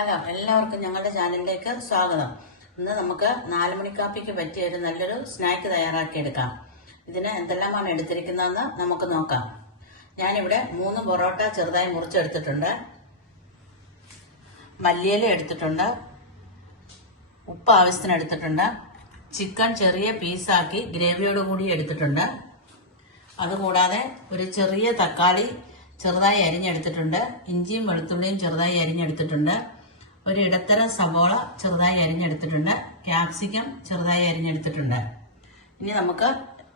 Hello എല്ലാവർക്കും ഞങ്ങളുടെ ചാനലിലേക്ക് സ്വാഗതം. ഇന്ന് നമുക്ക് നാല് മണിക്കാപ്പിക്ക് പറ്റിയ ഒരു നല്ലൊരു സ്നാക്ക് തയ്യാറാക്കിയെടുക്കാം. ഇതിന് എന്തെല്ലാമാണ് എടുത്തിരിക്കുന്നതെന്ന് നമുക്ക് നോക്കാം. ഞാനിവിടെ മൂന്ന് പൊറോട്ട ചെറുതായി മുറിച്ചെടുത്തിട്ടുണ്ട്. മല്ലിയില എടുത്തിട്ടുണ്ട്. ഉപ്പ് ആവശ്യത്തിന് എടുത്തിട്ടുണ്ട്. ചിക്കൻ ചെറിയ പീസാക്കി ഗ്രേവിയോട് കൂടി എടുത്തിട്ടുണ്ട്. അതുകൂടാതെ ഒരു ചെറിയ തക്കാളി ചെറുതായി അരിഞ്ഞെടുത്തിട്ടുണ്ട്. ഇഞ്ചിയും വെളുത്തുള്ളിയും ചെറുതായി അരിഞ്ഞെടുത്തിട്ടുണ്ട്. ഒരു ഇടത്തരം സബോള ചെറുതായി അരിഞ്ഞെടുത്തിട്ടുണ്ട്. ക്യാപ്സിക്കം ചെറുതായി അരിഞ്ഞെടുത്തിട്ടുണ്ട്. ഇനി നമുക്ക്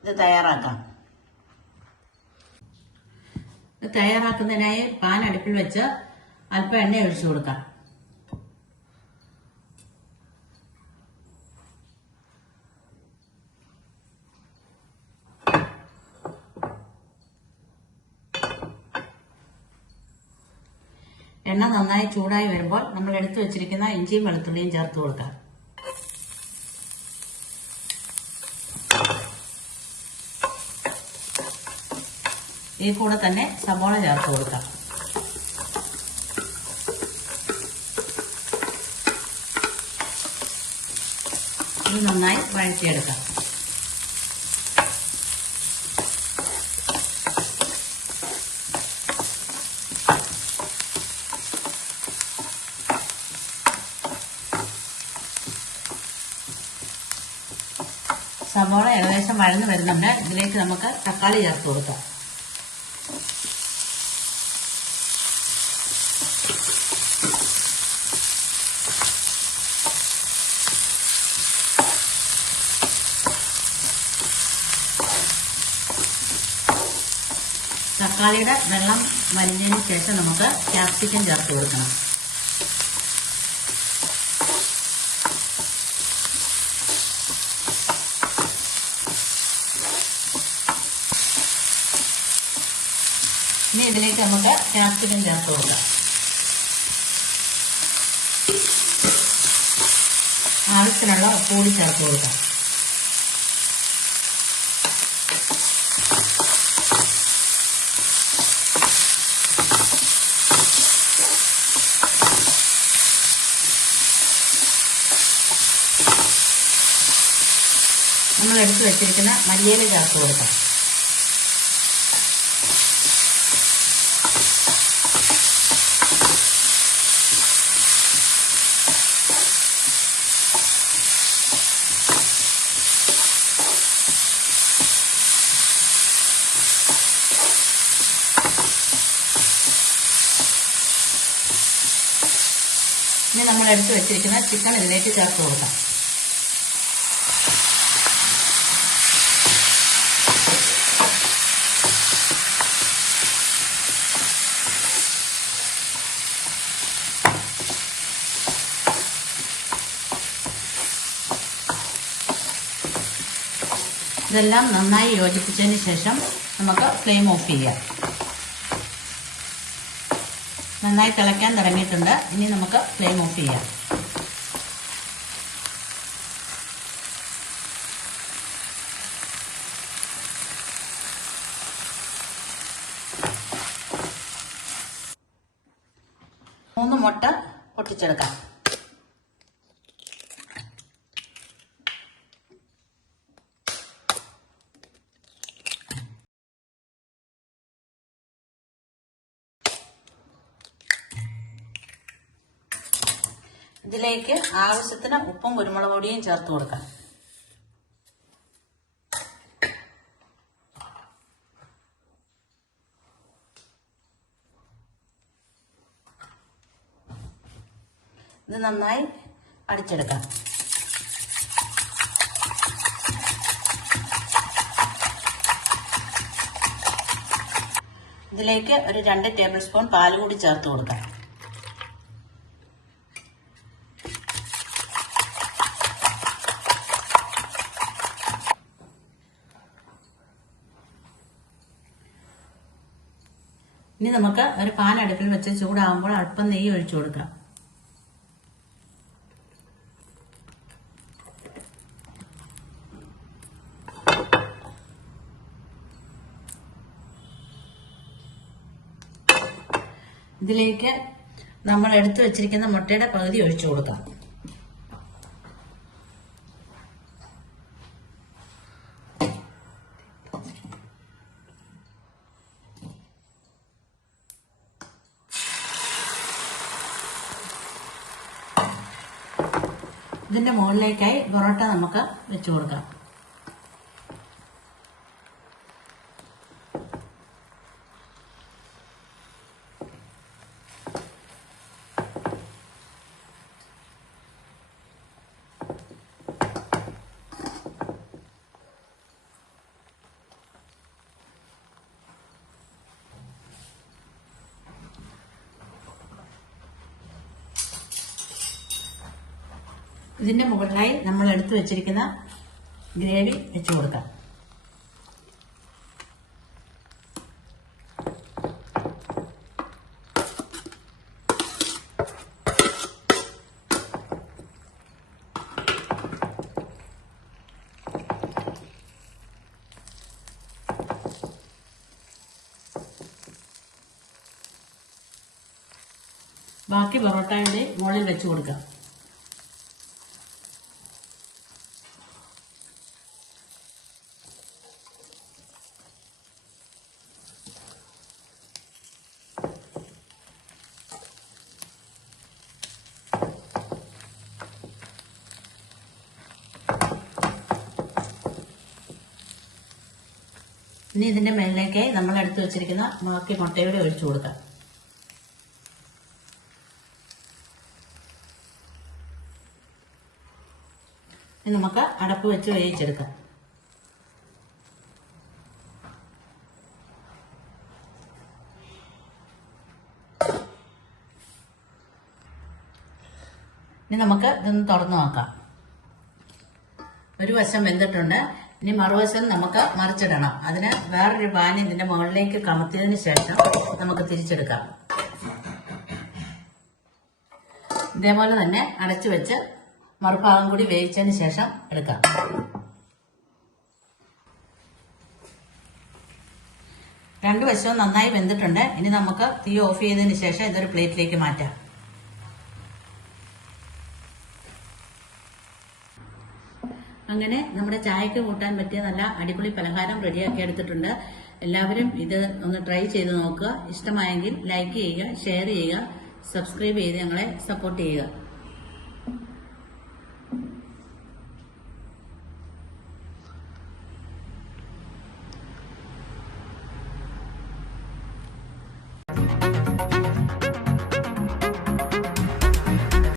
ഇത് തയ്യാറാക്കാം. ഇത് തയ്യാറാക്കുന്നതിനായി പാൻ അടുപ്പിൽ വെച്ച് അല്പം എണ്ണ ഒഴിച്ചു കൊടുക്കാം. എണ്ണ നന്നായി ചൂടായി വരുമ്പോൾ നമ്മൾ എടുത്തു വെച്ചിരിക്കുന്ന ഇഞ്ചിയും വെളുത്തുള്ളിയും ചേർത്ത് കൊടുക്കാം. ഈ കൂടെ തന്നെ സബോള ചേർത്ത് കൊടുക്കാം. നന്നായി വഴറ്റിയെടുക്കാം. സവോള ഏകദേശം വഴന്ന് വരുന്നുണ്ട്. ഇതിലേക്ക് നമുക്ക് തക്കാളി ചേർത്ത് കൊടുക്കാം. തക്കാളിയുടെ വെള്ളം വലിഞ്ഞതിന് ശേഷം നമുക്ക് ക്യാപ്സിക്കം ചേർത്ത് കൊടുക്കണം. ഇനി ഇതിലേക്ക് നമുക്ക് ക്യാപ്സിക്കം ചേർത്ത് കൊടുക്കാം. ആവശ്യത്തിനുള്ള കൂടി ചേർത്ത് കൊടുക്കാം. നമ്മൾ എടുത്തു വെച്ചിരിക്കുന്ന മല്ലിയില ചേർത്ത് കൊടുക്കാം. ഇനി നമ്മൾ എടുത്ത് വെച്ചിരിക്കുന്ന ചിക്കൻ ഇതിലേക്ക് ചേർത്ത് കൊടുക്കാം. ഇതെല്ലാം നന്നായി യോജിപ്പിച്ചതിന് ശേഷം നമുക്ക് ഫ്ലെയിം ഓഫ് ചെയ്യാം. നന്നായി തിളയ്ക്കാൻ തുടങ്ങിയിട്ടുണ്ട്. ഇനി നമുക്ക് ഫ്ലെയിം ഓഫ് ചെയ്യാം. മൂന്ന് മുട്ട പൊട്ടിച്ചെടുക്കാം. ഇതിലേക്ക് ആവശ്യത്തിന് ഉപ്പും കുരുമുളക് പൊടിയും ചേർത്ത് കൊടുക്കാം. ഇത് നന്നായി അടിച്ചെടുക്കാം. ഇതിലേക്ക് ഒരു രണ്ട് ടേബിൾ സ്പൂൺ പാൽ കൂടി ചേർത്ത് കൊടുക്കാം. ഇനി നമുക്ക് ഒരു പാൻ അടുപ്പിൽ വെച്ച് ചൂടാകുമ്പോൾ അല്പം നെയ്യ് ഒഴിച്ചു കൊടുക്കാം. ഇതിലേക്ക് നമ്മൾ എടുത്തു വെച്ചിരിക്കുന്ന മുട്ടയുടെ പകുതി ഒഴിച്ചു കൊടുക്കാം. ഇതിന്റെ മുകളിലേക്കായി പൊറോട്ട നമുക്ക് വെച്ചു കൊടുക്കാം. ഇതിന്റെ മുകളിലായി നമ്മൾ എടുത്തു വെച്ചിരിക്കുന്ന ഗ്രേവി വെച്ചു കൊടുക്കാം. ബാക്കി പൊറോട്ടയുടെ മുകളിൽ വെച്ച് കൊടുക്കാം. ഇനി ഇതിന്റെ മേലിലേക്ക് നമ്മൾ എടുത്തു വെച്ചിരിക്കുന്ന ബാക്കി മുട്ടയോടെ ഒഴിച്ചു കൊടുക്കാം. ഇനി നമുക്ക് അടപ്പ് വെച്ച് വേവിച്ചെടുക്കാം. ഇനി നമുക്ക് ഇതൊന്ന് തുറന്നു നോക്കാം. ഒരു വശം വെന്തിട്ടുണ്ട്. ഇനി മറുവശം നമുക്ക് മറിച്ചിടണം. അതിന് വേറൊരു പാൻ ഇതിന്റെ മുകളിലേക്ക് കമത്തിയതിന് ശേഷം നമുക്ക് തിരിച്ചെടുക്കാം. ഇതേപോലെ തന്നെ അടച്ചു വെച്ച് മറുഭാഗം കൂടി വേവിച്ചതിന് ശേഷം എടുക്കാം. രണ്ടു വശവും നന്നായി വെന്തിട്ടുണ്ട്. ഇനി നമുക്ക് തീ ഓഫ് ചെയ്തതിന് ശേഷം ഇതൊരു പ്ലേറ്റിലേക്ക് മാറ്റാം. അങ്ങനെ നമ്മുടെ ചായക്ക് കൂട്ടാൻ പറ്റിയ നല്ല അടിപൊളി പലഹാരം റെഡിയാക്കി എടുത്തിട്ടുണ്ട്. എല്ലാവരും ഇത് ഒന്ന് ട്രൈ ചെയ്ത് നോക്കുക. ഇഷ്ടമായെങ്കിൽ ലൈക്ക് ചെയ്യുക ഷെയർ ചെയ്യുക സബ്സ്ക്രൈബ് ചെയ്ത് ഞങ്ങളെ സപ്പോർട്ട് ചെയ്യുക.